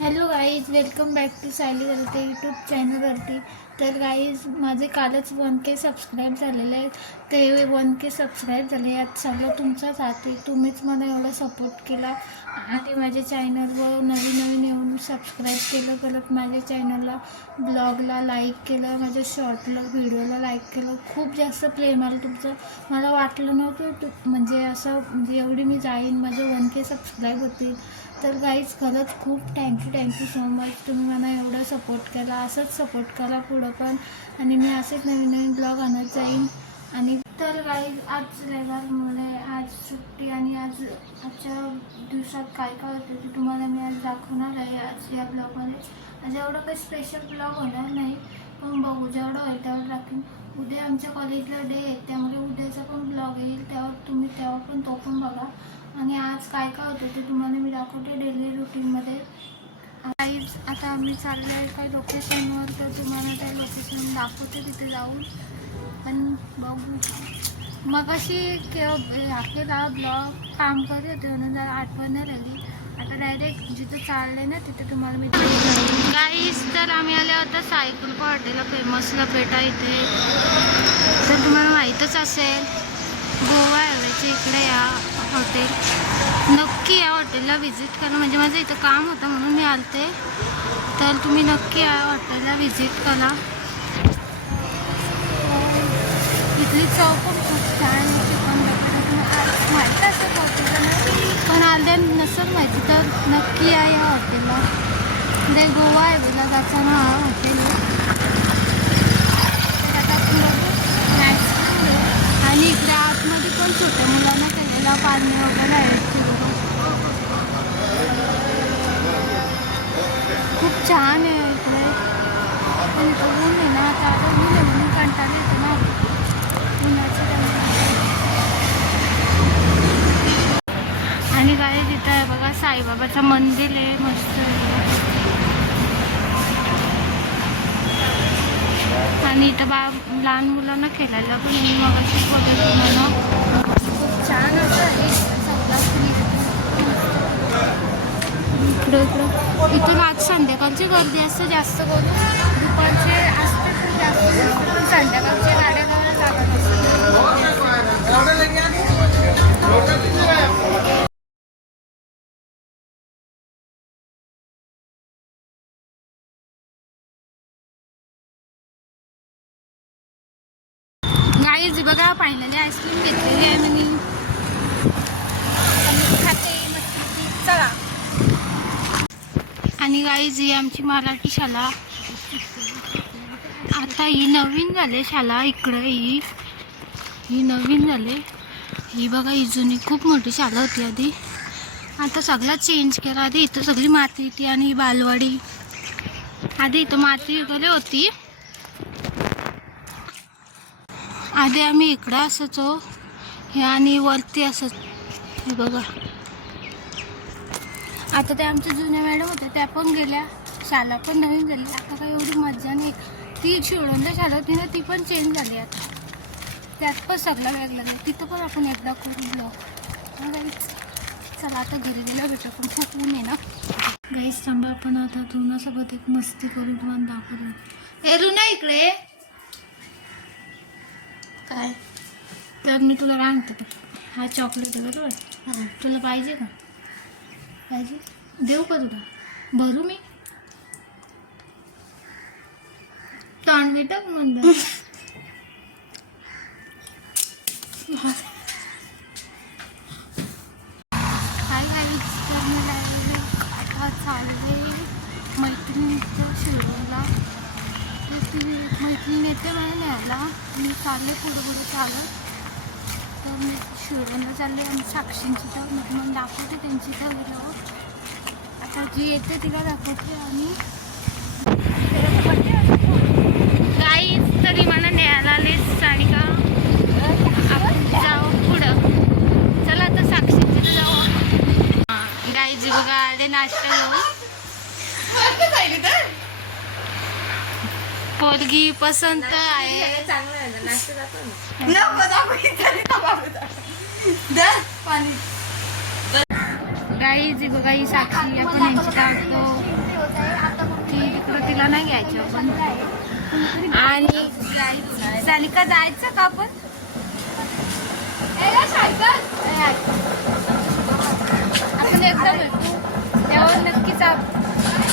Hello guys welcome back to Sayali Galte YouTube चॅनलवरती तर guys माझे कालच वन के सबस्क्राईब झालेले आहेत. ते वन के सबस्क्राईब झाले यात सगळं तुमचाच हात आहे तुम्हीच मला एवढा सपोर्ट केला. आणि माझ्या चॅनलवर नवीन नवीन येऊन सबस्क्राईब केलं परत माझ्या चॅनलला ब्लॉगला लाईक केलं माझ्या शॉर्टला व्हिडिओला लाईक केलं. खूप जास्त प्रेम आलं तुमचं. मला वाटलं नव्हतं म्हणजे असं म्हणजे एवढी मी जाईन माझे वन के सबस्क्राईब होतील. तर गाईज खरंच खूप थँक्यू थँक्यू सो मच तुम्ही मला एवढं सपोर्ट केला असंच सपोर्ट करा पुढं पण. आणि मी असेच नवीन नवीन ब्लॉग आणत जाईन. आणि तर गाईज आज रविवारमुळे आज सुट्टी आणि आज आजच्या दिवसात काय काय होतं ते तुम्हाला मी आज दाखवणार आहे आज या ब्लॉगमध्ये आज एवढं काही स्पेशल ब्लॉग होणार नाही पण बघू जेवढं होईल तेवढं टाकेन उद्या आमच्या कॉलेजला डे आहे त्यामुळे उद्याचा पण ब्लॉग येईल त्यावर तुम्ही तेव्हा पण तो पण बघा. आणि आज काय काय होतं ते तुम्हाला मी दाखवते डेली रुटीनमध्ये काहीच आता आम्ही चाललो आहे काही लोकेशनवर तर तुम्हाला त्या लोकेशन दाखवते तिथे जाऊन. पण बघू. मग अशी अखेरा ब्लॉग काम करत होते म्हणून जरा आठवण नाही राहिली. आता डायरेक्ट जिथं चालले ना तिथे तुम्हाला मी काहीच तर आम्ही आले होता सायकल हॉटेलला फेमसला पेटा इथे. तर तुम्हाला माहीतच असेल गोवा आमच्या इकडे या हॉटेल नक्की या हॉटेलला व्हिजिट करा. म्हणजे माझं इथं काम होतं म्हणून मी आलते. तर तुम्ही नक्की या हॉटेलला व्हिजिट करा. इथली चव पण खूप छान चिकन माहीत असेल हॉटेलला पण आल्या नसेल माहिती तर नक्की या या हॉटेलला ते गोवा हायवेला त्याचं ना हॉटेल आहे तर आता आपण बघू snacks पण घेऊ. आणि इकडे आतमध्ये पण छोट्या मुलांना पाणी वगैरे आहे खूप छान आहे इकडे. पण इथं ऊन आहे ना आता आता ऊन आहे म्हणून कंटाळा येतो ना. उन्हाचं आणि काय तिथं आहे बघा साईबाबाचं मंदिर आहे मस्त आणि इथं बा लहान मुलांना खेळायला पण मी मग अशी तुम्हाला इकडं इकडं इथून आज संध्याकाळची गर्दी असते जास्त करून दुपारचे असते पण जास्त नसते पण संध्याकाळच्या गाड्या गाड्या जातात असतात गाईज बघा फायनली आईस्क्रीम घेतलेली आहे मी खाते चला आणि गाईज ही आमची मराठी शाळा. आता ही नवीन झाले शाळा इकडे ही. ही नवीन झाले. ही बघा ही जुनी खूप मोठी शाळा होती आधी. आता सगळं चेंज केला. आधी इथं सगळी माती होती आणि बालवाडी. आधी इथं माती वगैरे होती. आधी आम्ही इकडं असायचो. हे आणि वरती असं. हे बघा. आता त्या आमच्या जुन्या मॅडम होत्या त्या पण गेल्या. शाळा पण नवीन झाली. आता काही एवढी मजा नाही. ती शिवडोनच्या शाला होती ना ती पण चेंज झाली आता. त्यात पण सगळं वेगळं नाही. तिथं पण आपण एकदा करून ब्लॉग हो चला आता घरी गेला भेटू. पण खूप ऊन आहे ना. गाईस थांबा. आपण आता तुमच्यासोबत एक मस्ती करून तुम्हाला दाखवतो. ए रुना इकडे. काय? तर मी तुला बघ. हा चॉकलेट आहे बरोबर? हां. तुला पाहिजे का? पाहिजे. देऊ का तुला? भरू मी? तोंड मिटक म्हणलं काय तर मी डायरेक्ट आता चालले मैत्रिणीच्या शिरोला मैत्रीण येते मला न्यायला. मी चालले पुढं पुढं चालत. तर चालले आणि साक्षींची तर मग दाखवते त्यांची तर गेल्यावर आता जी येते तिला दाखवते आणि काही तरी मला न्यायला आलीस आणि का आपण जाऊ पुढं चला आता साक्षींची तर जाऊ गाईजी बघा आले नाश्ता घेऊन पोरगी पसंत आहे. गाई बघा ही साक्षी आपण यांची काढतो. ती तिकडं तिला नाही घ्यायची आपण. आणि सानिका जायचं का आपण? आपण एकदा भेटू. त्यावर नक्कीच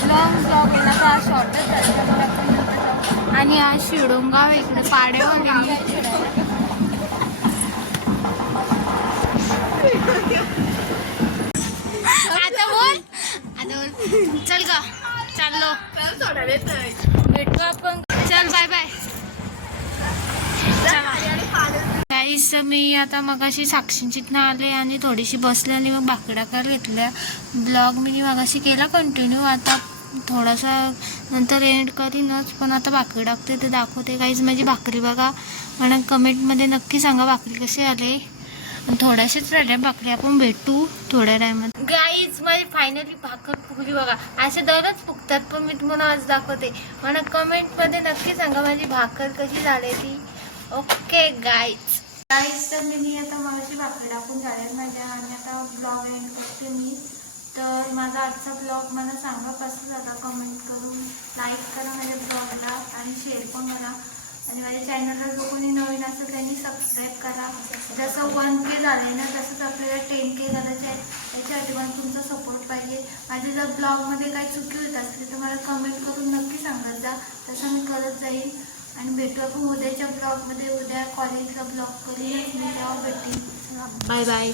लॉंग ब्लॉग होणार का? शॉर्टच झाला त्यामुळे आपण. आणि आज शिडोंगाव इकडे पाडेवर आता बोल. आता बोल. चल ग. चाललो. भेटू आपण. चल बाय बाय काहीच मी आता मगाशी साक्षींचीतनं आले आणि थोडीशी बसले आणि मग भाकड्या घेतल्या ब्लॉग मी मगाशी केला कंटिन्यू आता थोडासा नंतर एंड करीनच पण आता भाकरी टाकते ते दाखवते. काहीच माझी भाकरी बघा. आणि कमेंटमध्ये नक्की सांगा भाकरी कशी आले. आणि थोड्याशाच राहिल्या भाकरी आपण भेटू थोड्या टायमात गाईज माझी फायनली भाकर फुगली बघा. असे दरच फुगतात पण मी तुम्हाला आज दाखवते. मला कमेंटमध्ये नक्की सांगा माझी भाकर कशी झाली ती. ओके गाईज गाईज तर मी आता माझी भाकरी टाकून झाल्या माझ्या आणि आता ब्लॉग एंड करते मी. तर माझा आजचा ब्लॉग मला सांगा कसं झाला? कमेंट करून लाईक करा माझ्या ब्लॉगला आणि शेअर पण करा. आणि माझ्या चॅनलला जो कोणी नवीन असेल त्यांनी सबस्क्राईब करा. जसं वन के झाले ना तसंच आपल्याला टेन के झालं आहे. त्याच्यासाठी पण तुमचा सपोर्ट पाहिजे. माझे जर ब्लॉगमध्ये काही चुकी होत असली तर मला कमेंट करून नक्की सांगत जा. तसं मी करत जाईल आणि भेटू आपण उद्याच्या ब्लॉगमध्ये उद्या कॉलेजला ब्लॉग करूनच मी तेव्हा भेटेन. Bye bye